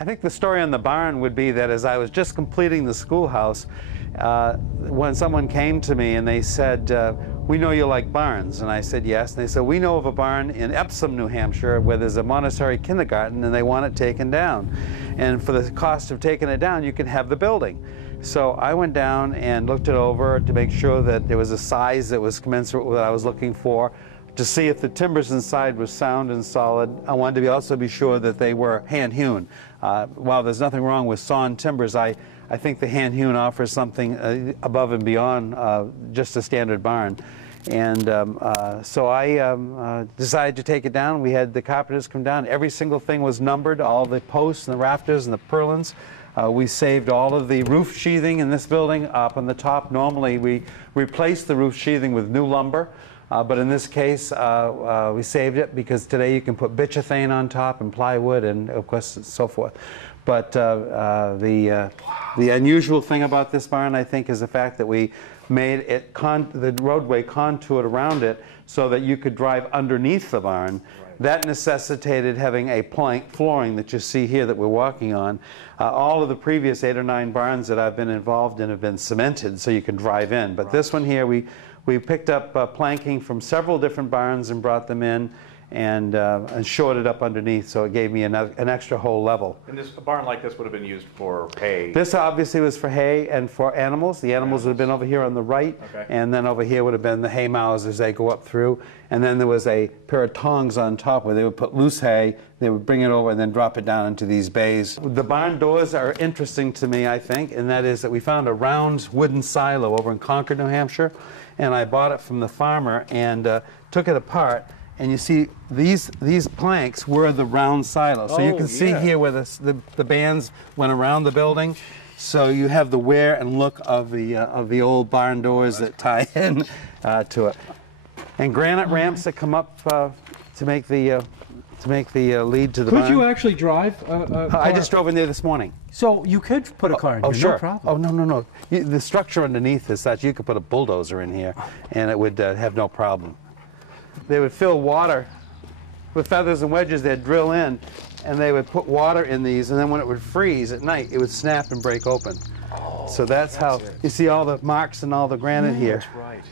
I think the story on the barn would be that as I was just completing the schoolhouse, when someone came to me and they said, we know you like barns. And I said, yes. And they said, we know of a barn in Epsom, New Hampshire, where there's a Montessori kindergarten and they want it taken down. And for the cost of taking it down, you can have the building. So I went down and looked it over to make sure that there was a size that was commensurate with what I was looking for, to see if the timbers inside were sound and solid. I wanted to also be sure that they were hand-hewn. While there's nothing wrong with sawn timbers, I think the hand-hewn offers something above and beyond just a standard barn. And so I decided to take it down. We had the carpenters come down. Every single thing was numbered, all the posts and the rafters and the purlins. We saved all of the roof sheathing in this building up on the top. Normally we replaced the roof sheathing with new lumber. But in this case, we saved it because today you can put bitchethane on top and plywood and, of course, so forth. But the unusual thing about this barn, I think, is the fact that we made it the roadway contoured around it so that you could drive underneath the barn. Right. That necessitated having a plank flooring that you see here that we're walking on. All of the previous 8 or 9 barns that I've been involved in have been cemented so you can drive in. But this one here, we picked up planking from several different barns and brought them in and shored it up underneath, so it gave me an extra whole level. And a barn like this would have been used for hay? This obviously was for hay and for animals. The animals would have been over here on the right, okay. And then over here would have been the hay mows as they go up through. And then there was a pair of tongs on top where they would put loose hay, they would bring it over and then drop it down into these bays. The barn doors are interesting to me, I think, and that is that we found a round wooden silo over in Concord, New Hampshire, and I bought it from the farmer and took it apart. And you see, these planks were the round silo. So you can see here where the bands went around the building. So you have the wear and look of the old barn doors that tie in to it. And granite ramps that come up to make the lead to the barn. Could you actually drive a car? I just drove in there this morning. So you could put a car in here, sure. No problem. Oh, no. The structure underneath is such you could put a bulldozer in here and it would have no problem. They would fill water with feathers and wedges. They'd drill in, and they would put water in these, and then when it would freeze at night, it would snap and break open. Oh, so that's how you see all the marks and all the granite here. That's right.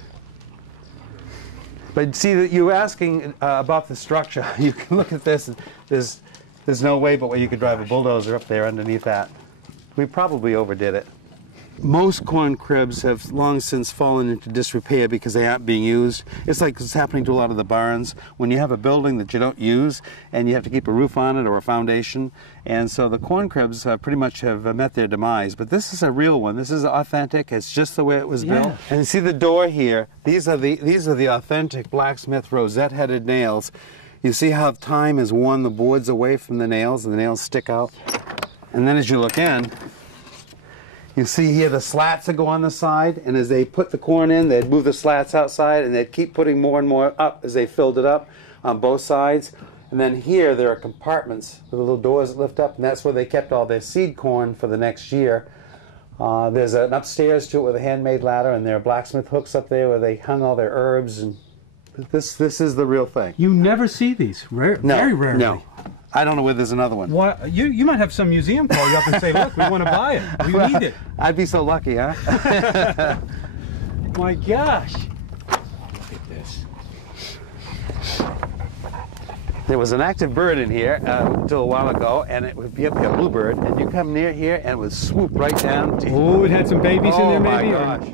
But see, that you were asking about the structure. You can look at this. And there's no way but where you could drive a bulldozer up there underneath that. We probably overdid it. Most corn cribs have long since fallen into disrepair because they aren't being used. It's like it's happening to a lot of the barns. When you have a building that you don't use and you have to keep a roof on it or a foundation, and so the corn cribs pretty much have met their demise. But this is a real one. This is authentic. It's just the way it was built. And you see the door here. These are the authentic blacksmith rosette-headed nails. You see how time has worn the boards away from the nails, and the nails stick out. And then as you look in, you see here the slats that go on the side, and as they put the corn in, they'd move the slats outside, and they'd keep putting more and more up as they filled it up on both sides. And then here there are compartments with the little doors that lift up, and that's where they kept all their seed corn for the next year. There's an upstairs to it with a handmade ladder, and there are blacksmith hooks up there where they hung all their herbs. And this is the real thing. You never see these, very rarely. No. I don't know where there's another one. Why, you might have some museum call you up and say, look, we want to buy it. We need it. I'd be so lucky, huh? My gosh. Look at this. There was an active bird in here until a while ago, and it would be a bluebird, and you come near here and it would swoop right down to you. Oh, it had some babies in there maybe? Oh my gosh.